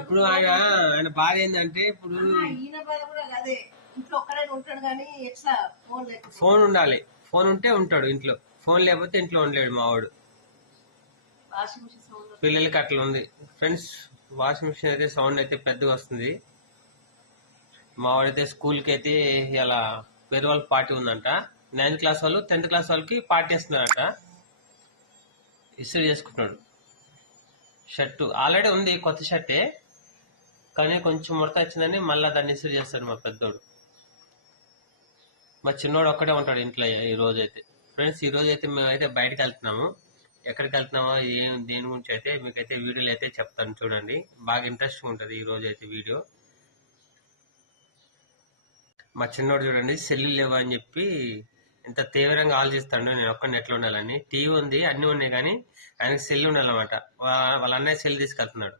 ఇప్పుడు ఆయన బాధ ఏంటంటే ఇప్పుడు ఫోన్ ఉండాలి, ఫోన్ ఉంటే ఉంటాడు ఇంట్లో, ఫోన్ లేకపోతే ఇంట్లో ఉండలేడు మావాడు. పిల్లలకి అట్లా ఉంది ఫ్రెండ్స్. వాషింగ్ మిషన్ అయితే సౌండ్ అయితే పెద్దగా వస్తుంది. మావాడైతే స్కూల్కి అయితే ఇలా వేరే వాళ్ళ పార్టీ ఉందంట. 9th క్లాస్ వాళ్ళు 10th క్లాస్ వాళ్ళకి పార్టీ ఇస్తున్నారంట. ఇస్త్రీ చేసుకుంటున్నాడు. షర్టు ఆల్రెడీ ఉంది, కొత్త షర్టే, కానీ కొంచెం ముడత వచ్చిందని మళ్ళీ దాన్ని ఇస్త్రీ చేస్తాడు మా పెద్దోడు. మా చిన్నోడు ఒక్కడే ఉంటాడు ఇంట్లో ఈ రోజు అయితే. ఫ్రెండ్స్, ఈ రోజు అయితే మేమైతే బయటకు వెళ్తున్నాము. ఎక్కడికి వెళ్తున్నామో దేని గురించి అయితే మీకైతే వీడియోలు అయితే చెప్తాను, చూడండి. బాగా ఇంట్రెస్ట్గా ఉంటుంది ఈ రోజు అయితే వీడియో. మా చిన్నోడు చూడండి, సెల్లు లేవా అని చెప్పి ఎంత తీవ్రంగా ఆలోచిస్తాడు నేను ఒక్క నెట్లో ఉండాలని. టీవీ ఉంది, అన్నీ ఉన్నాయి, కానీ ఆయనకి సెల్ ఉండాలన్నమాట. వాళ్ళ అన్నయ్య సెల్ తీసుకెళ్తున్నాడు.